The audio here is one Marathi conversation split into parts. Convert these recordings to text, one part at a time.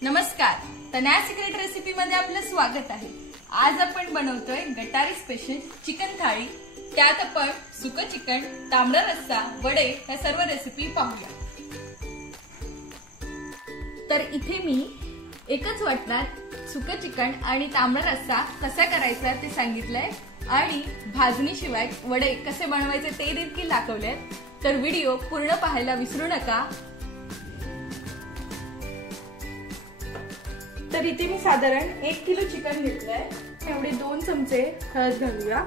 नमस्कार, तनया सिक्रेट रेसिपी मध्ये आपलं स्वागत आहे। आज आपण बनवतोय गटारी स्पेशल चिकन थाळी। त्यात आपण सुकं चिकन, तांबडा रस्सा, वडे या सर्व रेसिपी पाहूया। तर इथे मी एकच वाटणात सुकं चिकन आणि तांबडा रस्सा कसा करायचा ते सांगितलंय आणि भाजणीशिवाय वडे कसे बनवायचे ते देखील दाखवलेत। तर व्हिडिओ पूर्ण पाहायला विसरू नका। तर इथे मी साधारण 1 किलो चिकन घेतलंय। एवढे 2 चमचे हळद घालूया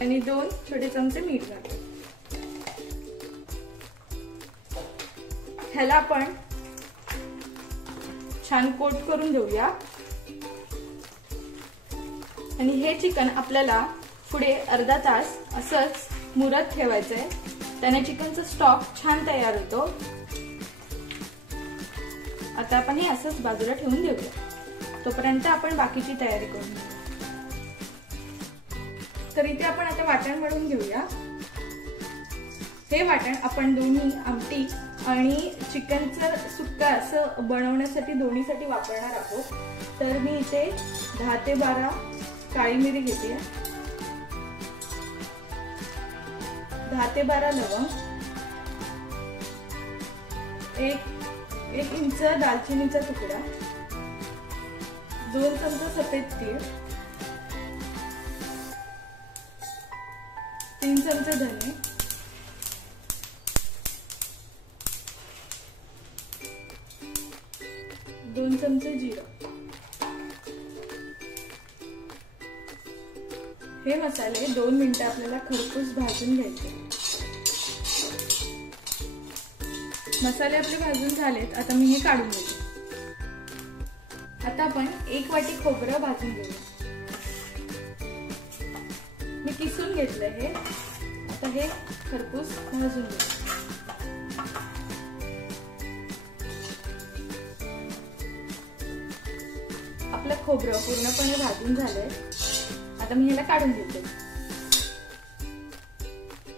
आणि 2 छोटे चमचे मीठ घालूया। ह्याला आपण छान कोट करून घेऊया आणि हे चिकन आपल्याला पुढे अर्धा तास असंच मुरत ठेवायचंय। त्याने चिकनचा स्टॉक छान तयार होतो। आता आपण हे असंच बाजूला ठेवून देऊया, तोपर्यंत आपण बाकीची तयारी करून घेऊ। तर इथे आपण आता वाटण बनवून घेऊया। हे वाटण आपण दोन्ही आमटी आणि चिकनचं सुक्का असं बनवण्यासाठी दोन्हीसाठी वापरणार आहोत। तर मी इथे 10 ते 12 काळी मिरी घेते, 10 ते 12 लवंग, 1 इंच दालचिनीचा तुकडा, 2 चमचे सफेद तीळ, 3 चमचे धने, 2 चमचे जिरं। हे मसाले 2 मिनिटं आपल्याला खरपूस भाजून घ्यायचे। मसाले आपले भाजून झालेत, आता मी हे काढून घेते। आता आपण 1 वाटी खोबरं भाजून घेऊया। मी किसून घेतलंय हे। आता हे खरपूस भाजून घेऊ। आपलं खोबरं पूर्णपणे भाजून झालंय। आता मी ह्याला काढून घेते।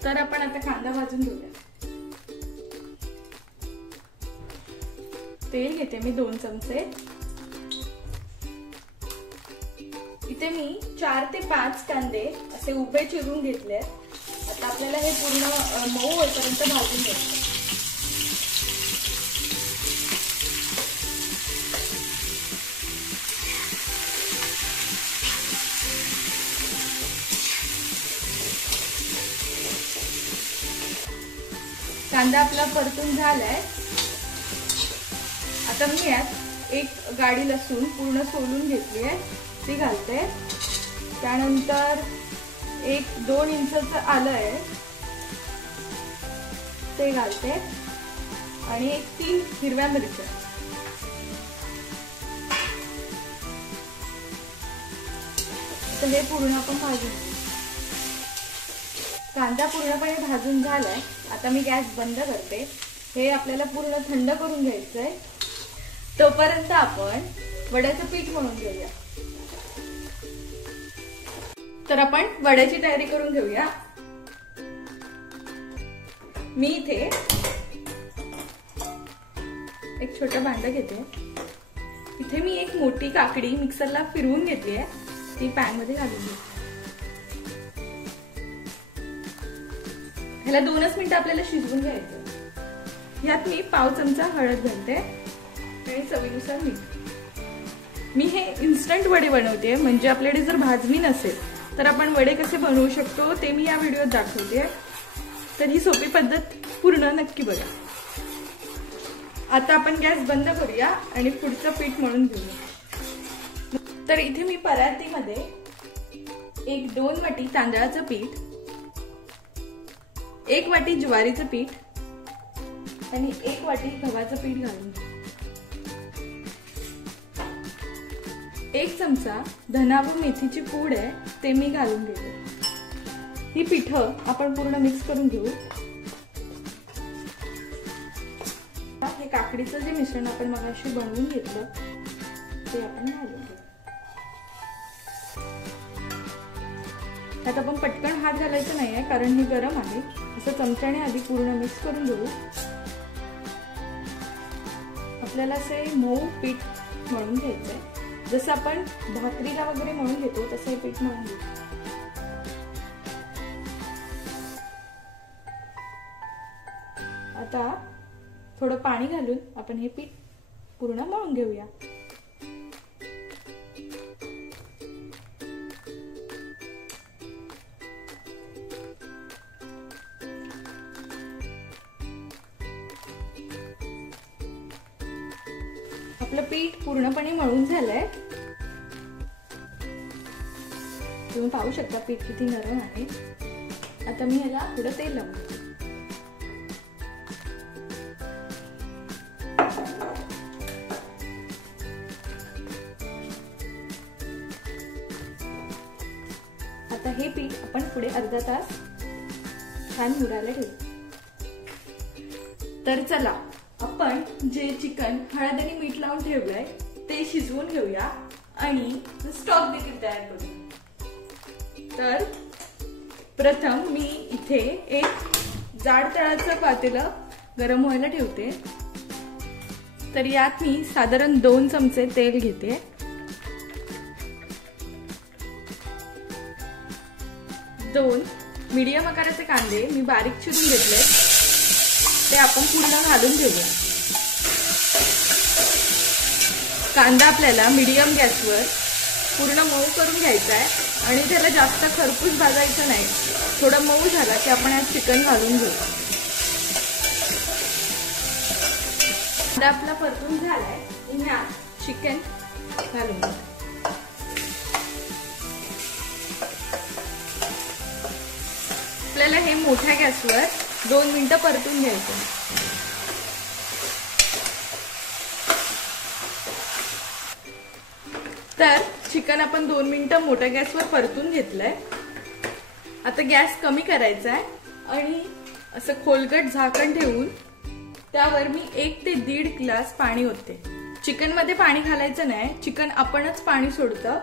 तर आपण आता कांदा भाजून घेऊया। तेल घेते मी 2 चमचे। इथे मी 4 ते 5 कांदे असे उभे चिरून घेतले। आता आपल्याला हे पूर्ण मऊ होईपर्यंत भाजून घ्यायचं। कांदा आपला परतून झालाय। आता मी यात 1 गाडी लसूण पूर्ण सोलून घेतली आहे, ती घालते। त्यानंतर 1-2 इंचचं आलं आहे, ते घालते आणि 3 हिरव्या मिरच्या। तर हे पूर्ण आपण भाजून घेऊ। कांदा पूर्णपणे भाजून झालाय। आता मी गॅस बंद करते। हे आपल्याला पूर्ण थंड करून घ्यायचंय। तोपर्यंत आपण वड्याचं पीठ मळून घेऊया। तर आपण वड्याची तयारी करून घेऊया। मी इथे एक छोटं भांडं घेते। इथे मी एक मोठी काकडी मिक्सरला फिरवून घेतलीये, ती पॅन मध्ये घालून घेते। ह्याला 2च मिनिटं आपल्याला शिजवून घ्यायचं। यात मी पाव चमचा हळद घालते आणि चवीनुसार मीठ। मी हे इन्स्टंट वडे बनवते, म्हणजे आपल्याकडे जर भाजणी नसेल तर आपण वडे कसे बनवू शकतो ते मी या व्हिडिओत दाखवते। तर ही सोपी पद्धत पूर्ण नक्की बघा। आता आपण गॅस बंद करूया आणि पुढचं पीठ मळून घेऊया। तर इथे मी परातीमध्ये 1-2 वाटी तांदळाचं पीठ, 1 वाटी ज्वारीचं पीठ आणि 1 वाटी गव्हाचं पीठ घालून घ्या। 1 चमचा धना व मेथीची पूड आहे, ते मी घालून घेते। ही पिठं आपण पूर्ण मिक्स करून घेऊ। हे काकडीचं जे मिश्रण आपण मगाशी बनवून घेतलं ते आपण घालून घेऊ। त्यात आपण पटकन हात घालायचा नाहीये, कारण ही गरम आहे। असं चमच्याने आधी पूर्ण मिक्स करून घेऊ। आपल्याला असे मऊ पीठ मळून घ्यायचंय, जसं आपण भाकरीला वगैरे मळून घेतो तसं हे पीठ मळून घ्यायचं. आता थोडं पाणी घालून आपण हे पीठ पूर्ण मळून घेऊया. आपलं पीठ पूर्णपणे मळून झालंय. तुम्ही पाहू शकता पीठ किती नरम आहे. आता मी ह्याला थोडं तेल लावते. आता हे पीठ आपण पुढे अर्धा तास छान मुरायला ठेवू. तर चला आपण जे चिकन हळद आणि मीठ लावून ठेवलंय ते शिजवून घेऊया आणि स्टॉक देखील तयार करूया. तर प्रथम मी इथे एक जाड तळाचं पातेलं गरम व्हायला ठेवते. तर यात मी साधारण 2 चमचे तेल घेते. दोन मीडियम आकाराचे कांदे मी बारीक चिरून घेतले, ते आपण पूर्ण घालून घेऊया. कांदा आपल्याला मीडियम गॅसवर पूर्ण मऊ करून घ्यायचा आहे आणि त्याला जास्त खरपूस भाजायचं नाही. थोडा मऊ झाला की आपण यात चिकन घालून घेऊ. कांदा आपला परतून झालाय, यात चिकन घालून घेऊ. आपल्याला हे मोठ्या गॅसवर 2 मिनिटं परतून घ्यायचं. तर चिकन आपण 2 मिनिटं मोठ्या गॅसवर परतून घेतलंय. आता गॅस कमी करायचा आहे आणि असं खोलगट झाकण ठेवून त्यावर मी 1 ते 1.5 ग्लास पाणी ओतते. चिकन मध्ये पाणी घालायचं नाही, चिकन आपणच पाणी सोडतं.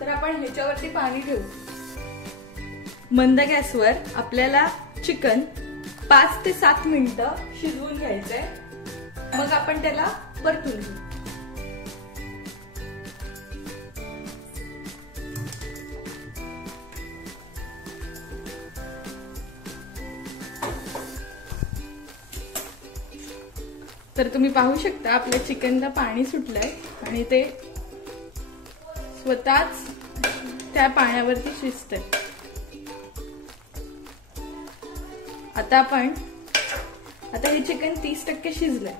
तर आपण ह्याच्यावरती पाणी ठेवू. मंद गॅसवर आपल्याला चिकन 5 ते 7 मिनिटं शिजवून घ्यायचंय. मग आपण त्याला परतून घेऊ. तर तुम्ही पाहू शकता आपल्या चिकनला पाणी सुटलंय आणि ते स्वतःच त्या पाण्यावरती शिजतंय. आता हे चिकन 30% शिजलंय.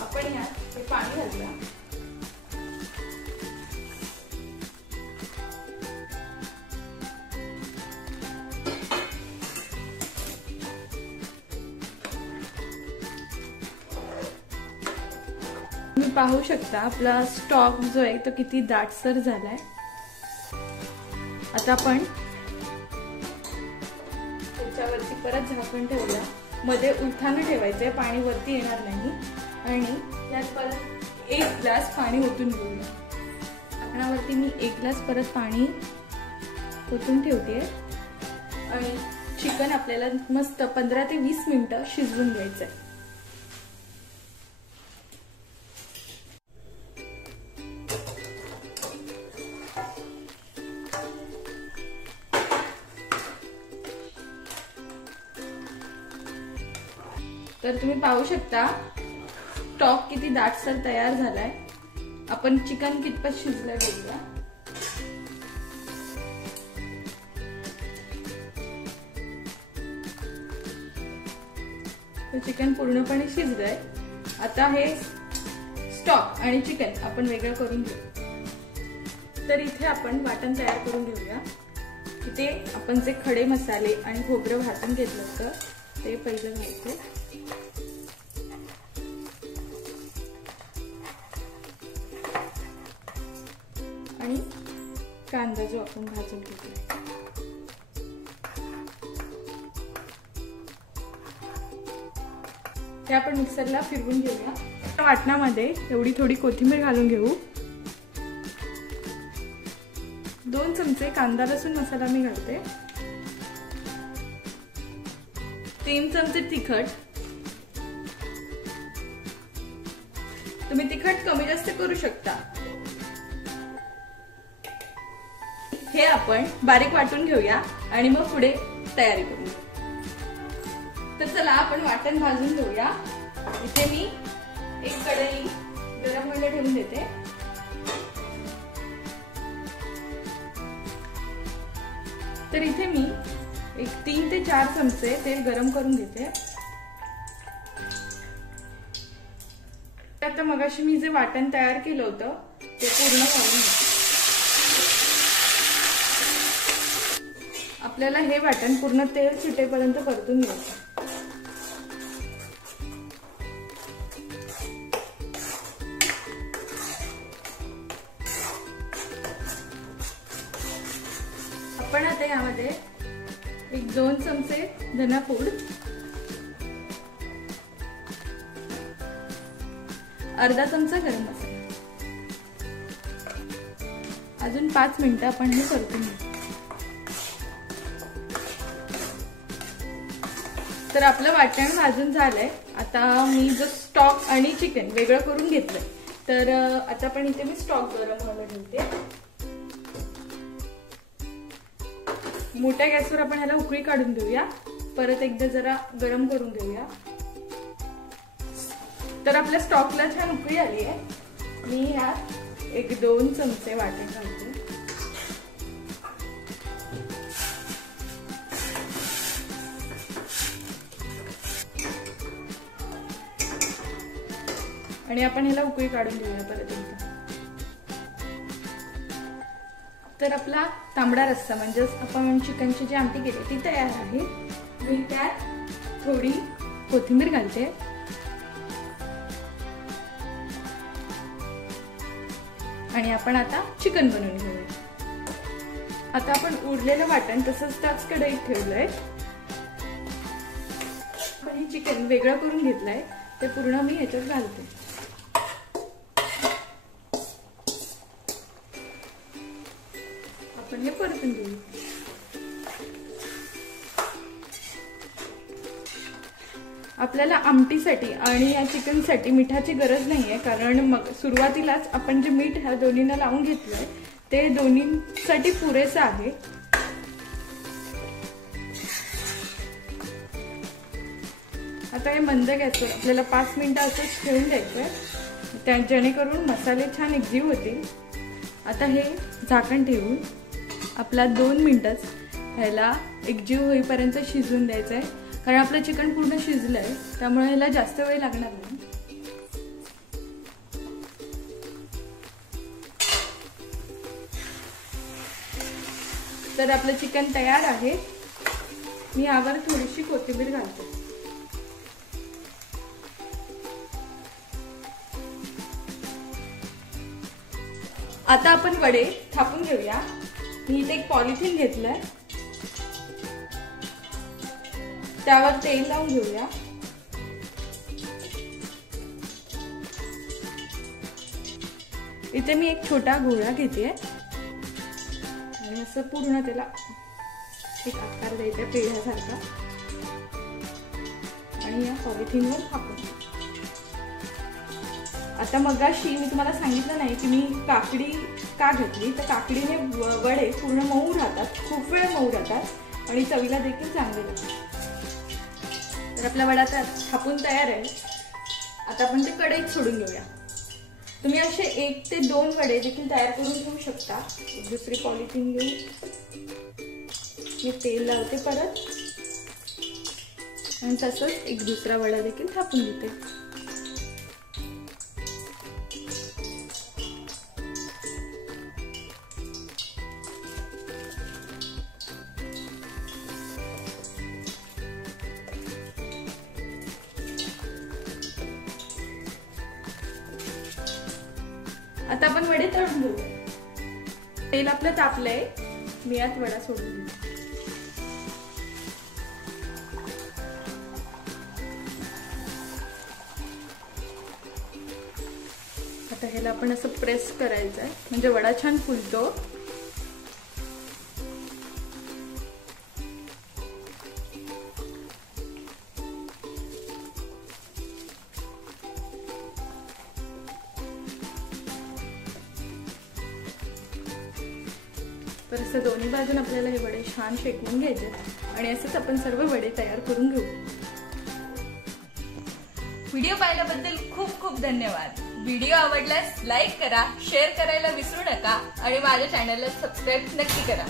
आपण यात पाणी घालूया. तुम्ही पाहू शकता आपला स्टॉक जो आहे तो किती दाटसर झालाय. आता आपण त्याच्यावरती परत झाकण ठेवूया. मध्ये उलथानं ठेवायचंय, पाणी वरती येणार नाही. आणि यात परत 1 ग्लास पाणी ओतून घेऊया. झाकणावरती मी 1 ग्लास परत पाणी ओतून ठेवते आणि चिकन आपल्याला मस्त 15 ते 20 मिनिटं शिजवून घ्यायचंय. तर तुम्ही पाहू शकता स्टॉक किती दाटसर तयार झालाय. आपण चिकन कितपत शिजलंय बघूया. चिकन पूर्णपणे शिजलंय. आता हे स्टॉक आणि चिकन आपण वेगळं करून घेऊ. तर इथे आपण वाटण तयार करून घेऊया. इथे आपण जे खडे मसाले आणि खोबरं भाजून घेतलं होतं ते पहिलं घालायचं. आणि कांदा जो आपण भाजून घेतला ते आपण मिक्सरला फिरवून घेऊया. वाटणामध्ये एवढी थोडी कोथिंबीर घालून घेऊ. 2 चमचे कांदा लसूण मसाला मी घालते. 3 चमचे तिखट, तुम्ही तिखट कमी जास्त करू शकता। हे आपण बारीक वाटून घेऊया आणि मग पुढे तयारी करू। तर चला आपण वाटण भाजून घेऊया। इथे मी एक कढई गरम व्हायला ठेवून देते। तर इथे मी एक 3 ते 4 चमचे तेल गरम करून घेते। आता मगाशी मी जे वाटण तयार केलं होतं ते पूर्ण घालून घेते। आपल्याला हे वाटण पूर्ण तेल सुटेपर्यंत परतून घ्यायचं। आपण आता यामध्ये एक 2 चमचे धनापूड, अर्धा चमचा गरम मसाला, अजून 5 मिनिटं आपण हे परतून घेऊ। तर आपलं वाटण भाजून झालंय। आता मी जो स्टॉक आणि चिकन वेगळं करून घेतलंय, तर आता पण इथे मी स्टॉक गरम व्हायला ठेवते। मोठ्या गॅसवर आपण ह्याला उकळी काढून घेऊया। परत एकदा जरा गरम करून घेऊया। तर आपल्या स्टॉकला छान उकळी आली आहे। मी ह्यात एक 2 चमचे वाटण घालते। आणि आपण ह्याला उकळी काढून घेऊया परत एकदा। तर आपला तांबडा रस्सा म्हणजे आपण चिकनची जी आमटी केली ती तयार आहे। मी त्यात थोडी कोथिंबीर घालते आणि आपण आता चिकन बनवून घेऊया। आता आपण उरलेलं वाटण तसंच त्याच कढईत ठेवलंय। आपण हे चिकन वेगळं करून घेतलंय, ते पूर्ण मी ह्याच्यात घालते। आपण हे परतून घेऊ। आपल्याला आमटीसाठी आणि या चिकनसाठी मिठाची गरज नाहीये, कारण मग सुरुवातीलाच आपण जे मीठ ह्या दोन्हींना लावून घेतलंय ते दोन्हींसाठी पुरेसं आहे। आता हे मंद गॅसवर आपल्याला 5 मिनिटं असंच ठेवून द्यायचंय, जेणेकरून मसाले छान एकजीव होतील। आता हे झाकण ठेवून आपला 2 मिनिटच ह्याला एकजीव होईपर्यंत शिजवून द्यायचंय, कारण आपलं चिकन पूर्ण शिजलंय, त्यामुळे ह्याला जास्त वेळ लागणार नाही। तर आपलं चिकन तयार आहे। मी यावर थोडीशी कोथिंबीर घालते। आता आपण वडे थापून घेऊया। मी इथे एक पॉलिथिन घेतलंय, त्यावर तेल लावून घेऊया। इथे मी एक छोटा गोळा घेते आणि असं पूर्ण त्याला एक आकार द्यायचा पेढ्यासारखा आणि या पॉलिथिनवर थापून। आता मगाशी मी तुम्हाला सांगितलं नाही की मी काकडी का घेतली, तर काकडीने वडे पूर्ण मऊ राहतात, खूप वेळ मऊ राहतात आणि चवीला देखील चांगले लागतात। तर आपला वडा थापून तयार आहे। आता आपण ते कढईत सोडून घेऊया। तुम्ही असे 1 ते 2 वडे देखील तयार करून घेऊ शकता। एक दुसरी पॉलिथिन घेऊ, मी तेल लावते परत आणि तसंच एक दुसरा वडा देखील थापून घेते। आता आपण वडे तळून घेऊ। तेल आपलं तापलंय, मी यात वडा सोडून घेऊ। आता ह्याला आपण असं प्रेस करायचं आहे, म्हणजे वडा छान फुलतो। तर असं दोन्ही बाजून आपल्याला हे वडे छान शेकवून घ्यायचे आणि असंच आपण सर्व वडे तयार करून घेऊ. व्हिडिओ पाहिल्याबद्दल खूप खूप धन्यवाद. व्हिडिओ आवडल्यास लाईक करा, शेअर करायला विसरू नका आणि माझ्या चॅनलला सबस्क्राईब नक्की करा.